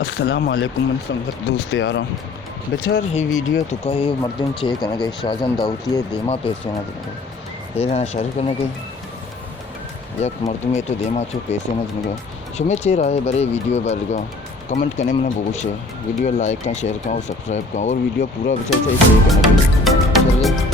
अस्सलामुअलैकुम मन संगत दोस्त यारों बेचार ही वीडियो तो का ये मर्दन चे करने गई शाहजहां दाऊती है देमा पैसे ना देने गए ये ना शहर करने गई एक मर्द में तो देमा चो पैसे ना देने गए शुमे चेर आए बड़े वीडियो बार गो कमेंट करने मैंने बहुत वीडियो लाइक का शेयर का और सब्सक्राइब का और वीडियो पूरा बेचार से शेयर करने गई